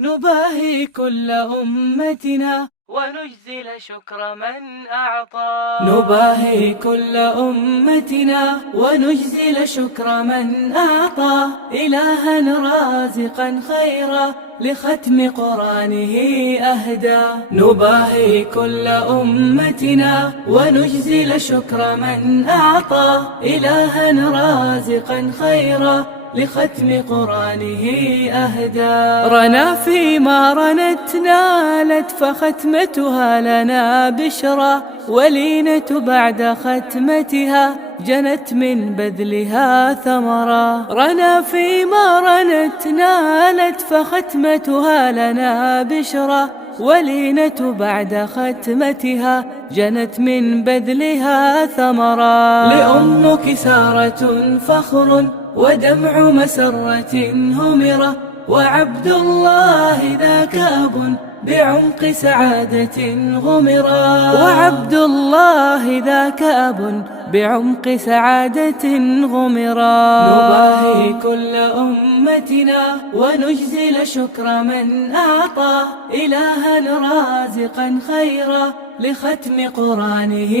نباهي كل أمتنا ونجزل شكر من أعطى. نباهي كل أمتنا ونجزل شكر من أعطى، إلها رازقا خيرا لختم قرآنه أهدى. نباهي كل أمتنا ونجزل شكر من أعطى، إلها رازقا خيرا لختم قرآنه أهدى. رنا فيما رنت نالت، فختمتها لنا بشرى، ولينة بعد ختمتها جنت من بذلها ثمرا. رنا فيما رنت نالت، فختمتها لنا بشرى، ولينة بعد ختمتها جنت من بذلها ثمرا. لأمك سارة فخر ودمع مسرة همرة، وعبد الله ذاك أب بعمق سعادة غمرا. وعبد الله ذاك أب بعمق سعادة غمرا. نباهي كل أمتنا ونجزل شكر من أعطى، إلها رازقا خيرا لختم قرآنه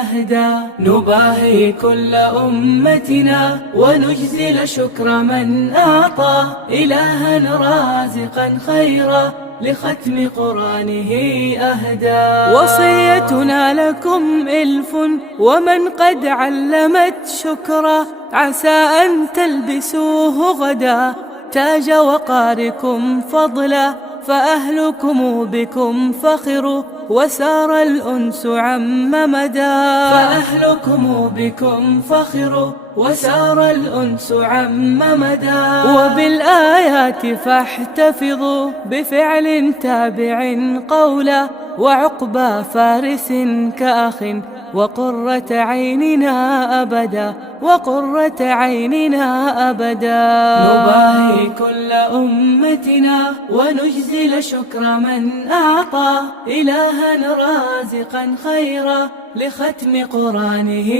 أهدى. نباهي كل أمتنا ونجزل شكر من أعطى، إلها رازقا خيرا لختم قرآنه أهدى. وصيتنا لكم إلف ومن قد علمت شكرا، عسى أن تلبسوه غدا تاج وقاركم فضلا، فأهلكم بكم فخروا وسار الأنس عم مدى. فأهلكم بكم فخروا وسار الأنس عم مدى. وبالآيات فاحتفظوا بفعل تابع قولا، وعقبى فارس كأخ وقرة عيننا أبدا، وقرة عيننا أبدا. نباهي كل أمتنا ونجزل شكر من أعطى، إلها رازقا خيرا لختم قرآنه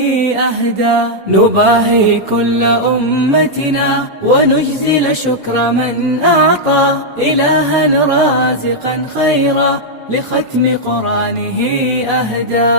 أهدى. نباهي كل أمتنا ونجزل شكر من أعطى، إلها رازقا خيرا لختم قرآنه أهدى.